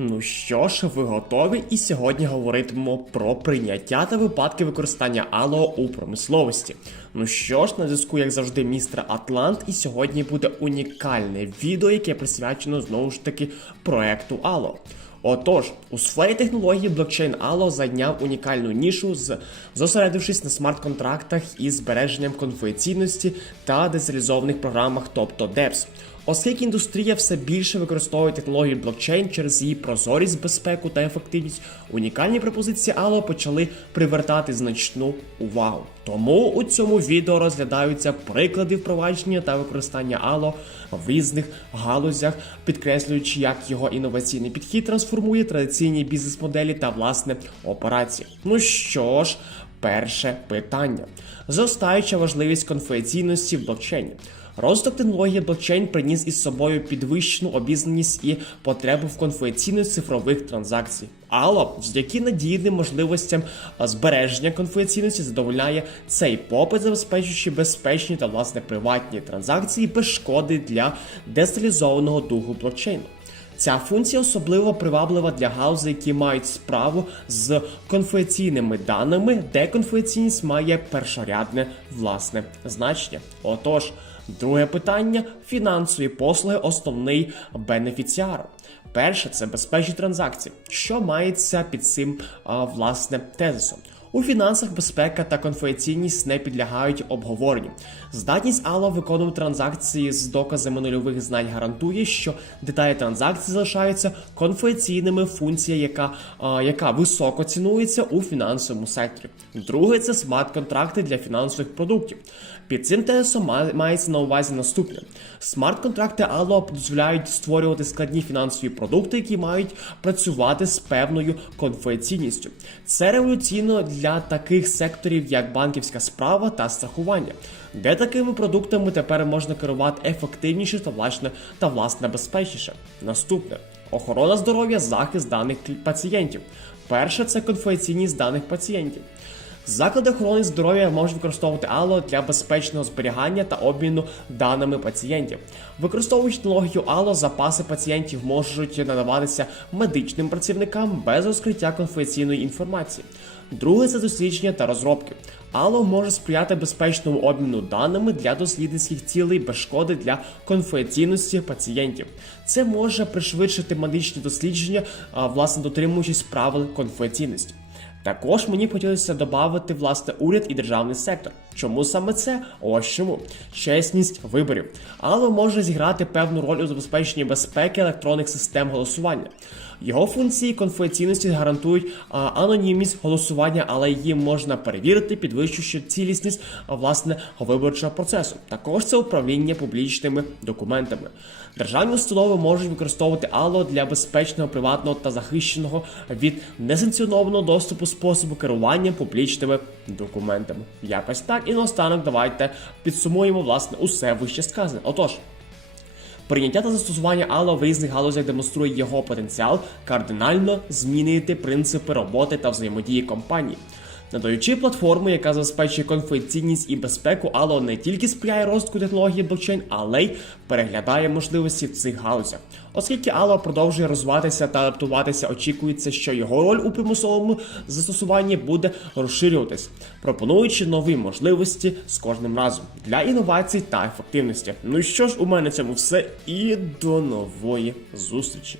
Ну що ж, ви готові? І сьогодні говоритимемо про прийняття та випадки використання алого у промисловості. Ну що ж, на зв'язку, як завжди, містер Атлант, і сьогодні буде унікальне відео, яке присвячено знову ж таки проекту Ало. Отож, у сфері технології блокчейн Allo зайняв унікальну нішу, зосередившись на смарт-контрактах із збереженням конфіденційності та децентралізованих програмах, тобто DEPS. Оскільки індустрія все більше використовує технологію блокчейн через її прозорість, безпеку та ефективність, унікальні пропозиції Allo почали привертати значну увагу. Тому у цьому відео розглядаються приклади впровадження та використання Allo в різних галузях, підкреслюючи, як його інноваційний підхід трансформує традиційні бізнес-моделі та власне операції. Ну що ж, перше питання: зростаюча важливість конфіденційності в блокчейні. Розвиток технології блокчейн приніс із собою підвищену обізнаність і потребу в конфіденційності цифрових транзакцій. Але завдяки надійним можливостям збереження конфіденційності задовольняє цей попит, забезпечуючи безпечні та власне приватні транзакції без шкоди для децентралізованого духу блокчейну. Ця функція особливо приваблива для галузей, які мають справу з конфіденційними даними, де конфіденційність має першорядне власне значення. Отож, друге питання: фінансові послуги, основний бенефіціар. Перше це безпечні транзакції, що мається під цим а, власне тезисом. У фінансах безпека та конфіденційність не підлягають обговоренню. Здатність Allo виконувати транзакції з доказами нульових знань гарантує, що деталі транзакцій залишаються конфіденційними, функція, яка, а, яка високо цінується у фінансовому секторі. Друге це смарт-контракти для фінансових продуктів. Під цим тезисом мається на увазі наступне: смарт-контракти Allo дозволяють створювати складні фінансові продукти, які мають працювати з певною конфіденційністю. Це революційно для таких секторів, як банківська справа та страхування, де такими продуктами тепер можна керувати ефективніше та власне та власне безпечніше. Наступне охорона здоров'я, захист даних пацієнтів. Перше це конфесійність даних пацієнтів. Заклади охорони здоров'я можуть використовувати Allo для безпечного зберігання та обміну даними пацієнтів. Використовуючи технологію Allo, запаси пацієнтів можуть надаватися медичним працівникам без розкриття конфіденційної інформації. Друге це дослідження та розробки. Allo може сприяти безпечному обміну даними для дослідницьких цілей без шкоди для конфіденційності пацієнтів. Це може пришвидшити медичні дослідження, власне дотримуючись правил конфіденційності. Також мені хотілося додати власне уряд і державний сектор. Чому саме це? Ось чому чесність виборів. Але може зіграти певну роль у забезпеченні безпеки електронних систем голосування. Його функції конфіденційності гарантують а, анонімність голосування, але її можна перевірити, підвищуючи цілісність власне виборчого процесу. Також це управління публічними документами. Державні установи можуть використовувати Allo для безпечного, приватного та захищеного від несанкціонованого доступу способу керування публічними документами. Якось так. І наостанок давайте підсумуємо власне усе вище сказане. Отож. Прийняття та застосування Алла в різних галузях демонструє його потенціал кардинально змінити принципи роботи та взаємодії компанії. Надаючи платформу, яка забезпечує конфіденційність і безпеку, Allo не тільки сприяє розвитку технології блокчейн, але й переглядає можливості в цих галузях. Оскільки Allo продовжує розвиватися та адаптуватися, очікується, що його роль у примусовому застосуванні буде розширюватись, пропонуючи нові можливості з кожним разом для інновацій та ефективності. Ну що ж, у мене цьому все і до нової зустрічі.